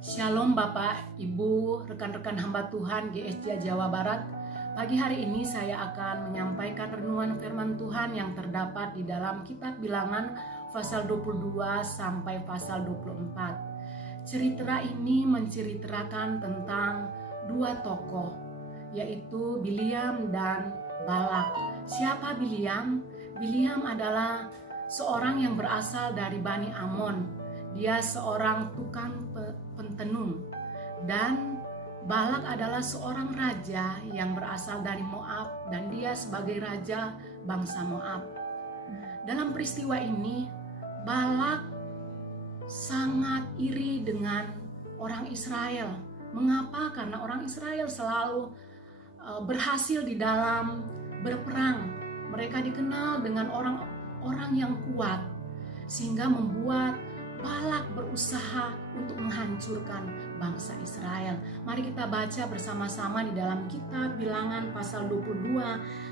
Shalom Bapak, Ibu, rekan-rekan hamba Tuhan GSJ Jawa Barat. Pagi hari ini saya akan menyampaikan renungan firman Tuhan yang terdapat di dalam kitab Bilangan pasal 22 sampai pasal 24. Cerita ini menceritakan tentang dua tokoh, yaitu Bileam dan Balak. Siapa Bileam? Bileam adalah seorang yang berasal dari Bani Amon. Dia seorang tukang pentenun, dan Balak adalah seorang raja yang berasal dari Moab, dan dia sebagai raja bangsa Moab. Dalam peristiwa ini, Balak sangat iri dengan orang Israel. Mengapa? Karena orang Israel selalu berhasil di dalam berperang. Mereka dikenal dengan orang-orang yang kuat, sehingga membuat Balak berusaha untuk menghancurkan bangsa Israel. Mari kita baca bersama-sama di dalam kitab Bilangan pasal 22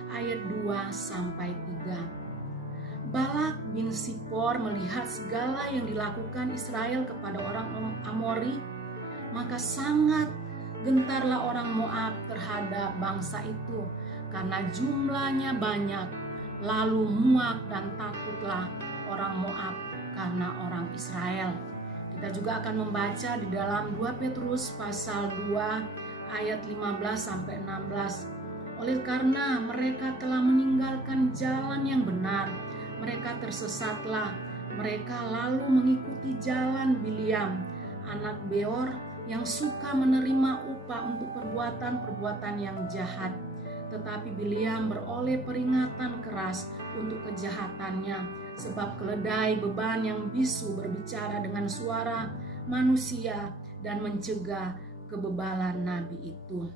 ayat 2 sampai 3. Balak bin Sipor melihat segala yang dilakukan Israel kepada orang Amori, maka sangat gentarlah orang Moab terhadap bangsa itu karena jumlahnya banyak. Lalu muak dan takutlah orang Moab karena orang Israel. Kita juga akan membaca di dalam 2 Petrus pasal 2 ayat 15 sampai 16. Oleh karena mereka telah meninggalkan jalan yang benar, mereka tersesatlah. Mereka lalu mengikuti jalan Bileam, anak Beor, yang suka menerima upah untuk perbuatan-perbuatan yang jahat. Tetapi Bileam beroleh peringatan keras untuk kejahatannya, sebab keledai beban yang bisu berbicara dengan suara manusia dan mencegah kebebalan nabi itu.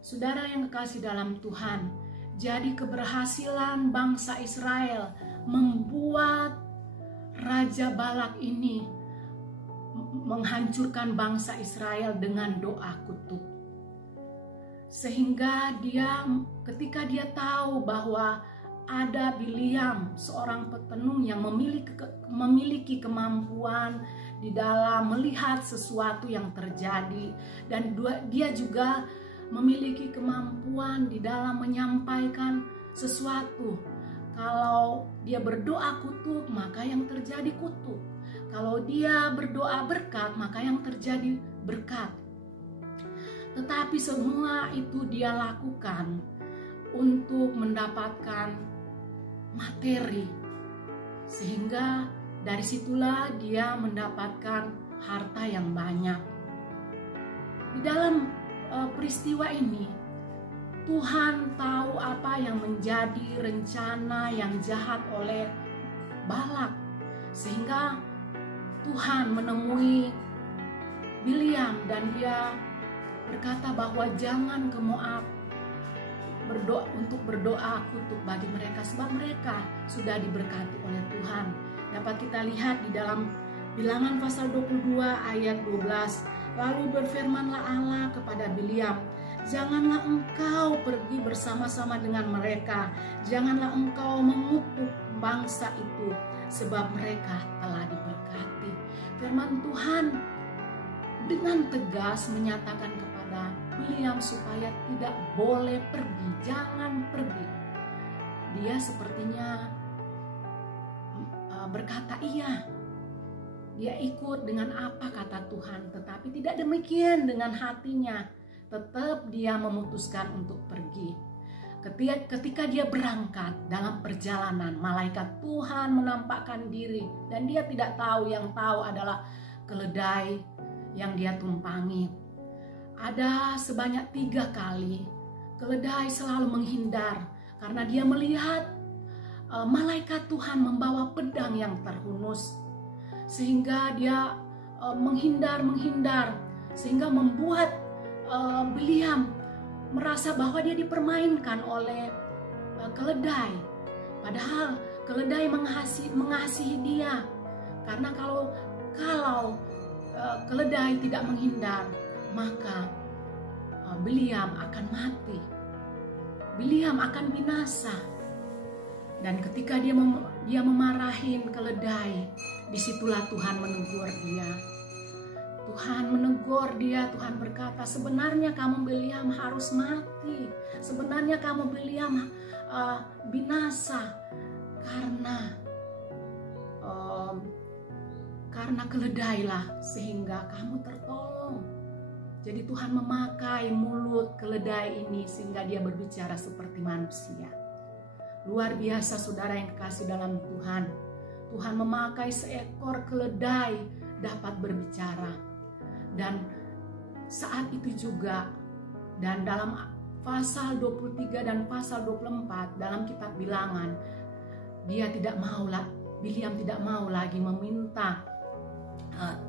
Saudara yang kekasih dalam Tuhan, jadi keberhasilan bangsa Israel membuat Raja Balak ini menghancurkan bangsa Israel dengan doa kutuk. Sehingga ketika dia tahu bahwa ada Bileam, seorang petenung yang memiliki kemampuan di dalam melihat sesuatu yang terjadi, dan dia juga memiliki kemampuan di dalam menyampaikan sesuatu. Kalau dia berdoa kutuk, maka yang terjadi kutuk. Kalau dia berdoa berkat, maka yang terjadi berkat. Tetapi semua itu dia lakukan untuk mendapatkan materi, sehingga dari situlah dia mendapatkan harta yang banyak. Di dalam peristiwa ini, Tuhan tahu apa yang menjadi rencana yang jahat oleh Balak, sehingga Tuhan menemui Bileam dan dia berkata bahwa jangan ke Moab untuk berdoa kutuk bagi mereka, sebab mereka sudah diberkati oleh Tuhan. Dapat kita lihat di dalam Bilangan pasal 22 ayat 12. Lalu berfirmanlah Allah kepada Bileam, janganlah engkau pergi bersama-sama dengan mereka, janganlah engkau mengutuk bangsa itu, sebab mereka telah diberkati. Firman Tuhan dengan tegas menyatakan kepada Bileam supaya tidak boleh pergi, jangan pergi. Dia sepertinya berkata iya, dia ikut dengan apa kata Tuhan, tetapi tidak demikian dengan hatinya. Tetap dia memutuskan untuk pergi. Ketika dia berangkat dalam perjalanan, malaikat Tuhan menampakkan diri, dan dia tidak tahu, yang tahu adalah keledai yang dia tumpangi. Ada sebanyak 3 kali keledai selalu menghindar karena dia melihat malaikat Tuhan membawa pedang yang terhunus, sehingga dia menghindar, sehingga membuat Bileam merasa bahwa dia dipermainkan oleh keledai. Padahal keledai mengasihi dia, karena kalau keledai tidak menghindar, maka Bileam akan mati. Bileam akan binasa. Dan ketika dia memarahin keledai, disitulah Tuhan menegur dia. Tuhan menegur dia. Tuhan berkata, sebenarnya kamu Bileam harus mati. Sebenarnya kamu Bileam binasa karena keledailah sehingga kamu tertolong. Jadi Tuhan memakai mulut keledai ini sehingga dia berbicara seperti manusia. Luar biasa saudara yang kekasih dalam Tuhan. Tuhan memakai seekor keledai dapat berbicara. Dan saat itu juga, dan dalam pasal 23 dan pasal 24 dalam kitab Bilangan, Bileam tidak mau lagi meminta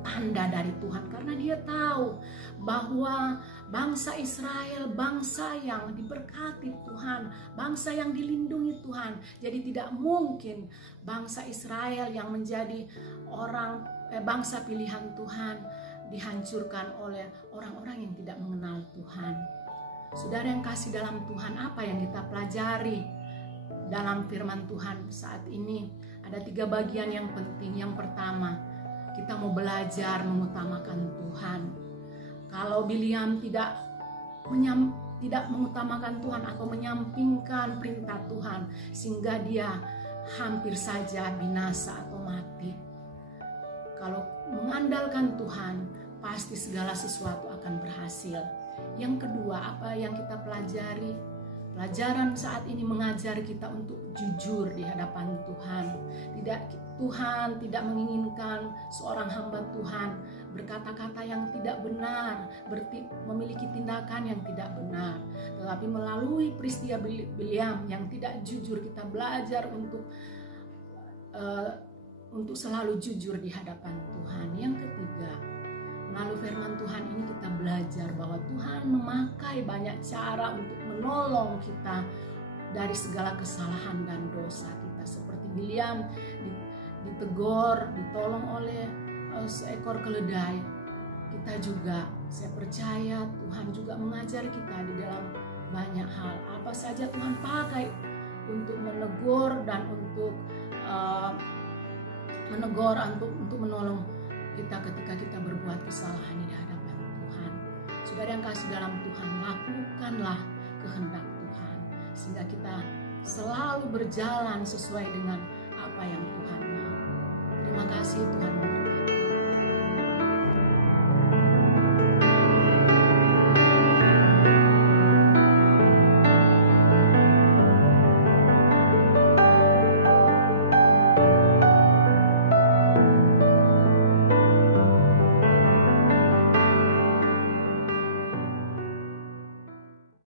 tanda dari Tuhan, karena dia tahu bahwa bangsa Israel bangsa yang diberkati Tuhan, bangsa yang dilindungi Tuhan. Jadi tidak mungkin bangsa Israel yang menjadi bangsa pilihan Tuhan dihancurkan oleh orang-orang yang tidak mengenal Tuhan. Saudara yang kasih dalam Tuhan, apa yang kita pelajari dalam firman Tuhan saat ini? Ada 3 bagian yang penting. Yang pertama, kita mau belajar mengutamakan Tuhan. Kalau Bileam tidak mengutamakan Tuhan atau menyampingkan perintah Tuhan, sehingga dia hampir saja binasa atau mati. Kalau mengandalkan Tuhan, pasti segala sesuatu akan berhasil. Yang kedua, apa yang kita pelajari? Pelajaran saat ini mengajar kita untuk jujur di hadapan Tuhan. Tuhan tidak menginginkan seorang hamba Tuhan berkata-kata yang tidak benar, memiliki tindakan yang tidak benar. Tetapi melalui peristiwa Bileam yang tidak jujur, kita belajar untuk selalu jujur di hadapan Tuhan. Yang ketiga, melalui firman Tuhan ini kita belajar bahwa Tuhan memakai banyak cara untuk menolong kita dari segala kesalahan dan dosa kita. Seperti Bileam ditegur, ditolong oleh seekor keledai. Kita juga, saya percaya Tuhan juga mengajar kita di dalam banyak hal. Apa saja Tuhan pakai untuk menegur dan untuk menolong kita ketika kita berbuat kesalahan di hadapan Tuhan. Saudara yang kasih dalam Tuhan, lakukanlah kehendak Tuhan sehingga kita selalu berjalan sesuai dengan apa yang Tuhan mau. Terima kasih Tuhan.